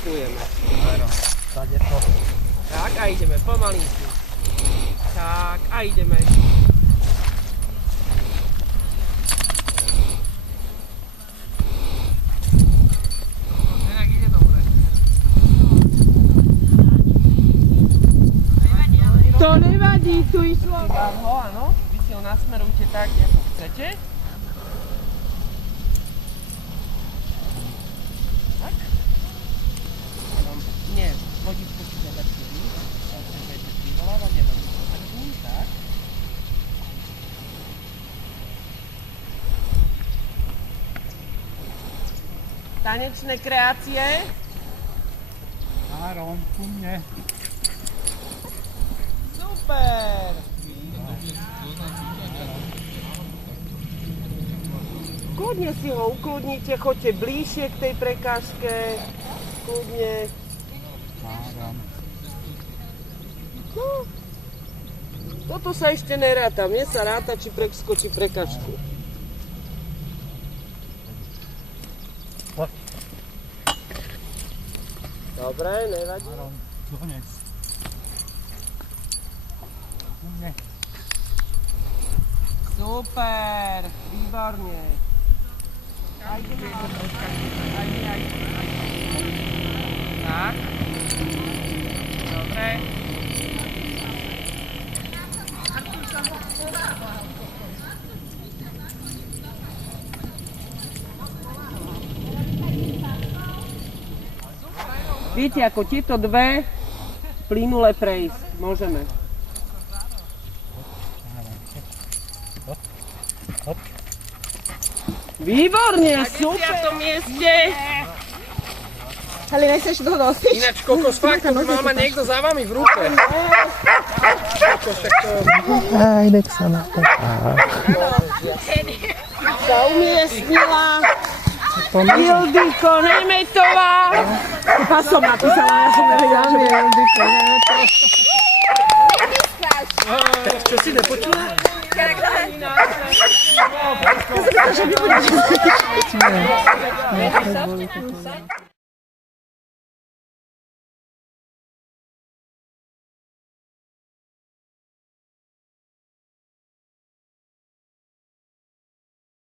Testujeme. Áno, tady to. Tak a ideme pomalinku. Tak a ideme. Inak ide dobre. To nevadí, tu išlo. Áno, vy si ho nasmerujte tak, ako chcete. Tak. Nie, vodítko si zoberte vy. Takže budete privolávať, ja vám potvrdím, tak. Tanečné kreácie. Áron, ku mne. Super! Kľudne si ho ukludnite, choďte bližšie k tej prekážke. Kľudne. Áron. No. Toto sa ešte neráta. Mne sa ráta, či preskočí prekážku. Poď. Dobre, nevadí. Áron, dones. Ku mne. Super, výborne. Ajde, aj. Tak. Dobre. Viete, ako tieto dve plynule prejsť. Môžeme. Hop. Výborne, super! Na 10. mieste. Ale nechceš toho nosiť? Ináč, kokos, fakt, to mal mať niekto za vami v ruke. Kokos, tak to... Aj, nech sa na to. Sa umiestnila Ildiko Nemetová. Pasom napísala, ja som nevedela, že je Ildiko Nemetová. Čo si nepočula? Ja som myslela, že vy budete.